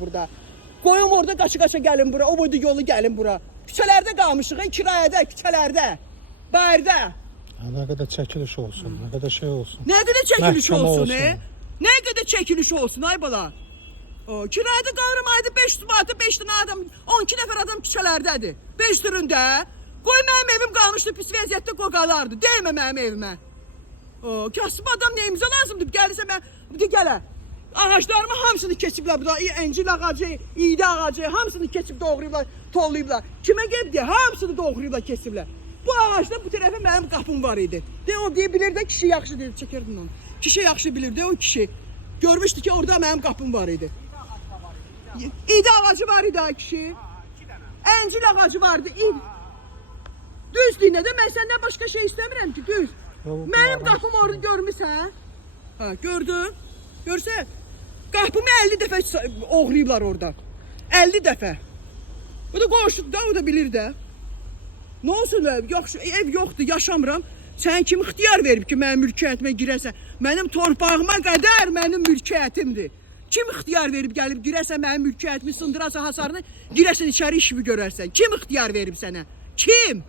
burada. Qoyum orada qaça-qaça gəlin bura, o boyda yolu gəlin bura. Küçələrdə qalmışıq, kirayədə, küçələrdə, bayırda. Nə qədər çəkiliş olsun, nə qədər şey olsun. Nə qədər çəkiliş Məhkəmə olsun, olsun. Nə qədər çəkiliş olsun, ay bala. Kirayədə qalıram, ayda 500 manata 5 dənə adam, 12 nəfər adam küçələrdədir. 5 düründə. Qoy mənim evim qalmışdı, pis vəziyyətdə qoy qalardı. Deymə mənim evimə. Kasıb adam nəyimizə lazımdır? Gəlirsə mən, gələ. Ağaclarımı hamısını keçiblər burada. Əncil ağacı, iğdə ağacı, hamısını keçib doğrayıblar, tollayıblar. Kimə gəlib deyə, hamısını doğrayıblar, keçiblər. Bu ağacda bu tərəfə mənim qapım var idi. O deyə bilir də kişi yaxşı deyir, çəkirdin onu. Kişi yaxşı bilir də o kişi. Görmüşdü ki, orada mənim qapım var idi. İğdə ağacı var idi ha kişi. Əncil ağacı vardı. Düz dinlə də mən səndən başqa şey istəmirəm ki, düz. Mənim qapım orada görmüsən? Ha, gördün? Görsən? Qapımı 50 dəfə oğrayıblar orada. 50 dəfə. O da qonşudur da, o da bilir də. Nə olsun, ev yoxdur, yaşamıram. Sən kim ixtiyar verib ki, mənim mülkiyyətimə girəsən? Mənim torpağıma qədər mənim mülkiyyətimdir. Kim ixtiyar verib gəlib girəsən mənim mülkiyyətimi, sındırasan hasarını, girəsən içəri işimi görərsən? Kim ixtiyar verib sənə? Kim?